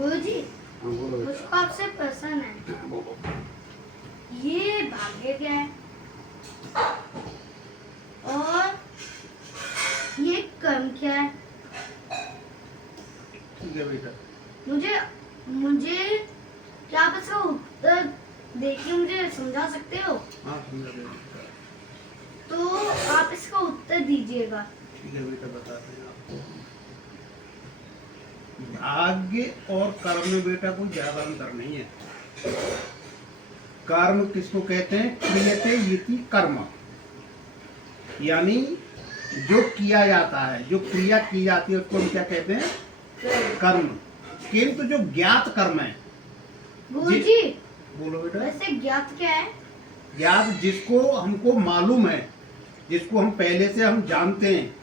गुरुजी, हाँ बोलो बेटा। मुझको आपसे प्रश्न है। हाँ, बोलो। ये भाग्य क्या है और ये कर्म क्या है? ठीक है बेटा। मुझे मुझे क्या आप इसका उत्तर देके मुझे समझा सकते हो? हाँ समझा बेटा। तो आप इसका उत्तर दीजिएगा। ठीक है बेटा, बताते हैं आपको। भाग्य और कर्म में बेटा कोई ज्यादा अंतर नहीं है। कर्म किसको कहते हैं? क्रियते इति कर्म, यानी जो किया जाता है, जो क्रिया की जाती है उसको हम क्या कहते हैं? कर्म। किंतु जो ज्ञात कर्म है, गुरुजी, बोलो बेटा। वैसे ज्ञात क्या है? ज्ञात जिसको हमको मालूम है, जिसको हम पहले से हम जानते हैं,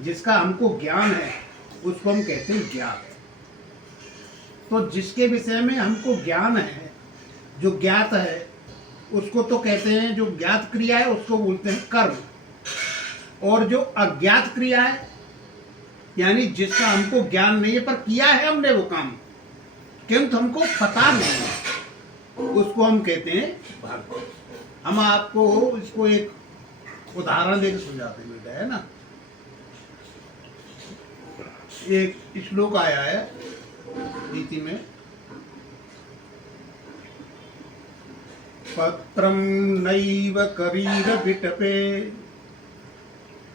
जिसका हमको ज्ञान है, उसको हम कहते हैं ज्ञात। तो जिसके विषय में हमको ज्ञान है, जो ज्ञात है, उसको तो कहते हैं, जो ज्ञात क्रिया है उसको बोलते हैं कर्म। और जो अज्ञात क्रिया है, यानी जिसका हमको ज्ञान नहीं है पर किया है हमने वो काम, किंतु हमको पता नहीं है, उसको हम कहते हैं भाग्य। हम आपको इसको एक उदाहरण देकर समझाते हैं बेटा, है ना। एक श्लोक आया है नीति में, पत्रम नैव करीर विटपे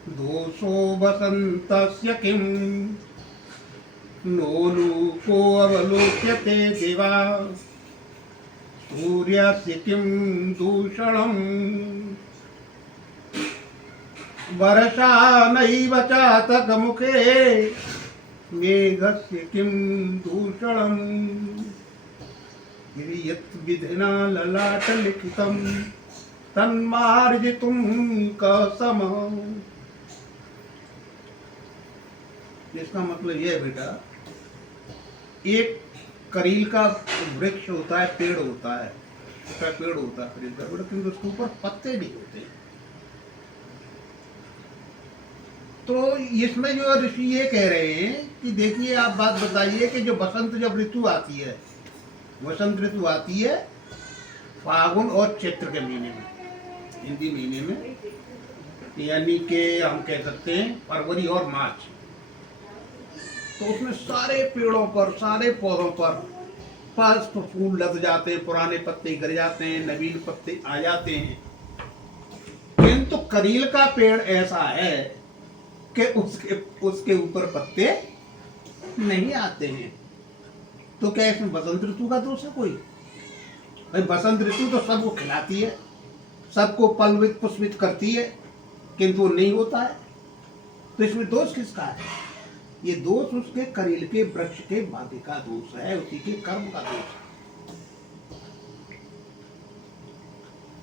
दोषो वसन्तस्य किम नो लूको अवलोक्यते देवा सूर्यस्य किम दूषणम् वर्षा नैव चातक मुखे मेघस्य किम दूषणम् यत् विधिना ललाट लिखितं तन्मार्जितुं कसमः। इसका मतलब यह है बेटा, एक करील का वृक्ष होता है, पेड़ होता है, उसका पेड़ होता है करील का पेड़, किंतु उसके ऊपर पत्ते नहीं होते। तो इसमें जो ऋषि ये कह रहे हैं कि देखिए, आप बात बताइए कि जो बसंत जब ऋतु आती है, वसंत ऋतु आती है फागुन और चैत्र के महीने में, हिंदी महीने में, यानी कि हम कह सकते हैं फरवरी और मार्च। तो उसमें सारे पेड़ों पर, सारे पौधों पर पुष्प फूल लग जाते हैं, पुराने पत्ते गिर जाते हैं, नवीन पत्ते आ जाते हैं। किंतु करील का पेड़ ऐसा है कि उसके ऊपर पत्ते नहीं आते हैं। तो क्या इसमें बसंत ऋतु का दोष है कोई? भाई बसंत ऋतु तो सबको खिलाती है, सबको पलवित पुष्पित करती है, किंतु वो नहीं होता है। तो इसमें दोष किसका है? ये दोष उसके करील के वृक्ष के भाग्य का दोष है, उसी के कर्म का दोष है।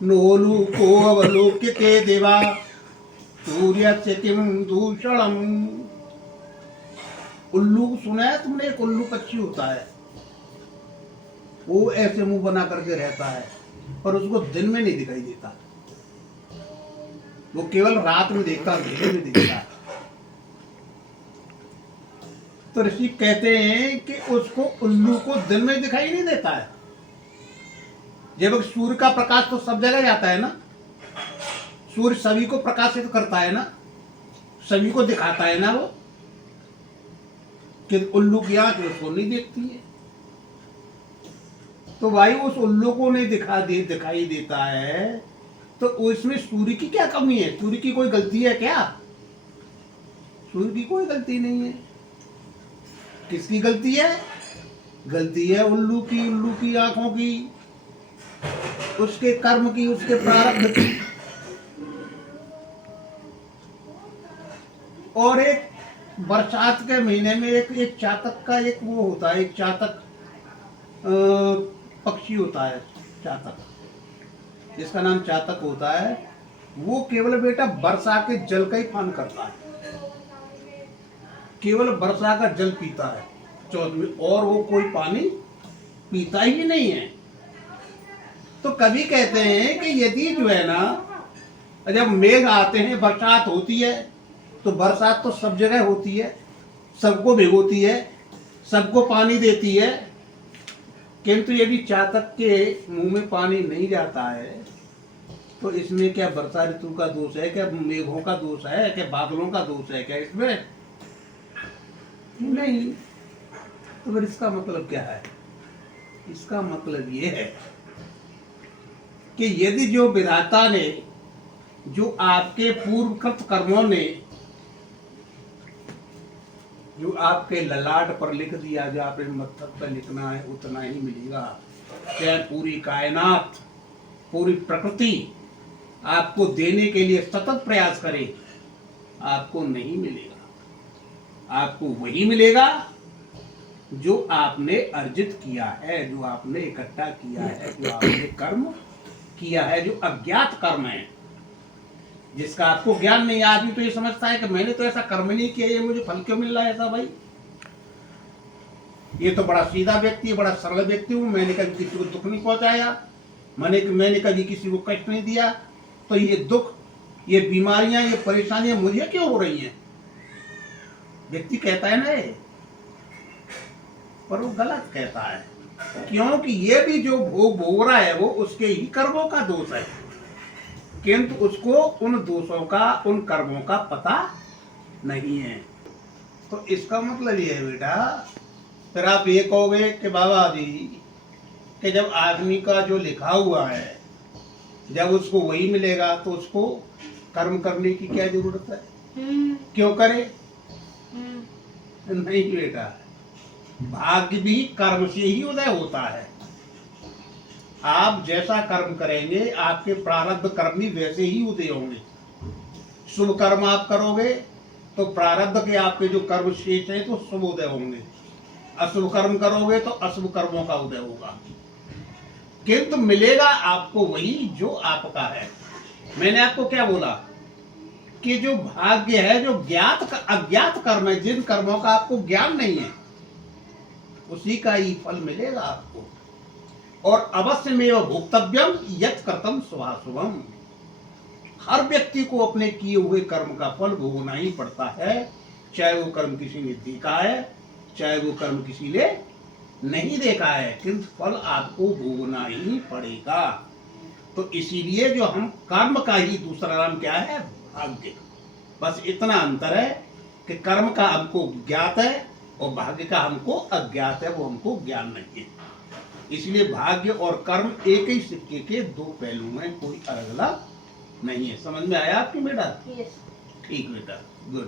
नोलू को अवलोक्यते देवा सूर्यस्य किम दूषणम्। उल्लू सुना है तुमने? एक उल्लू पक्षी होता है, वो ऐसे मुंह बना करके रहता है, पर उसको दिन में नहीं दिखाई देता, वो केवल रात में देखता, अंधेरे में दिखता है। तो ऋषि कहते हैं कि उसको, उल्लू को दिन में दिखाई नहीं देता है। जब सूर्य का प्रकाश तो सब जगह जाता है ना, सूर्य सभी को प्रकाशित करता है ना, सभी को दिखाता है ना वो, कि उल्लू की आंख उसको नहीं देखती है। तो भाई उस उल्लू को नहीं दिखाई देता है, तो उसमें सूर्य की क्या कमी है? सूर्य की कोई गलती है क्या? सूर्य की कोई गलती नहीं है। किसकी गलती है? गलती है उल्लू की आंखों की, उसके कर्म की, उसके प्रारब्ध की। और एक बरसात के महीने में एक चातक का एक वो होता है, एक चातक पक्षी होता है, चातक, जिसका नाम चातक होता है। वो केवल बेटा वर्षा के जल का ही पान करता है, केवल वर्षा का जल पीता है चौथ में, और वो कोई पानी पीता ही नहीं है। तो कभी कहते हैं कि यदि जो है ना, जब मेघ आते हैं, बरसात होती है, तो बरसात तो सब जगह होती है, सबको भिगोती है, सबको पानी देती है, किंतु यदि चातक के मुंह में पानी नहीं जाता है तो इसमें क्या वर्षा ऋतु का दोष है, क्या मेघों का दोष है, क्या बादलों का दोष है क्या इसमें? नहीं। तो फिर इसका मतलब क्या है? इसका मतलब ये है कि यदि जो विधाता ने, जो आपके पूर्वकृत कर्मों ने जो आपके ललाट पर लिख दिया, जो आपके मस्तक पर लिखना है उतना ही मिलेगा। चाहे पूरी कायनात, पूरी प्रकृति आपको देने के लिए सतत प्रयास करे, आपको नहीं मिलेगा। आपको वही मिलेगा जो आपने अर्जित किया है, जो आपने इकट्ठा किया है, जो आपने कर्म किया है, जो अज्ञात कर्म है, जिसका आपको ज्ञान नहीं। आदमी तो ये समझता है कि मैंने तो ऐसा कर्म नहीं किया, ये मुझे फल क्यों मिल रहा है ऐसा? भाई ये तो बड़ा सीधा व्यक्ति है, बड़ा सरल व्यक्ति हूँ, मैंने कभी किसी को दुख नहीं पहुंचाया, मैंने कभी किसी को कष्ट नहीं दिया, तो ये दुख, ये बीमारियां, ये परेशानियां मुझे क्यों हो रही हैं? व्यक्ति कहता है ना ये, पर वो गलत कहता है, क्योंकि ये भी जो भोग रहा है वो उसके ही कर्मों का दोष है, किंतु उसको उन दोषों का, उन कर्मों का पता नहीं है। तो इसका मतलब ये है बेटा, फिर आप ये कहोगे कि बाबा जी कि जब आदमी का जो लिखा हुआ है जब उसको वही मिलेगा तो उसको कर्म करने की क्या जरूरत है? क्यों करे? नहीं बेटा, भाग्य भी कर्म से ही उदय होता है। आप जैसा कर्म करेंगे आपके प्रारब्ध कर्म भी वैसे ही उदय होंगे। शुभ कर्म आप करोगे तो प्रारब्ध के आपके जो कर्म शेष हैं तो शुभ उदय होंगे, अशुभ कर्म करोगे तो अशुभ कर्मों का उदय होगा, किंतु मिलेगा आपको वही जो आपका है। मैंने आपको क्या बोला कि जो भाग्य है, जो ज्ञात अज्ञात कर्म है, जिन कर्मों का आपको ज्ञान नहीं है, उसी का ही फल मिलेगा आपको। और अवश्य में भोक्तव्यम यत् कृतं शुभाशुभम, हर व्यक्ति को अपने किए हुए कर्म का फल भोगना ही पड़ता है, चाहे वो कर्म किसी ने देखा है, चाहे वो कर्म किसी ने नहीं देखा है, किंतु फल आपको भोगना ही पड़ेगा। तो इसीलिए जो हम कर्म का ही दूसरा नाम क्या है? भाग्य। बस इतना अंतर है कि कर्म का हमको ज्ञात है और भाग्य का हमको अज्ञात है, वो हमको ज्ञान नहीं है। इसलिए भाग्य और कर्म एक ही सिक्के के दो पहलू हैं, कोई अलग अलग नहीं है। समझ में आया आपकी बेटा? यस। ठीक बेटा, गुड।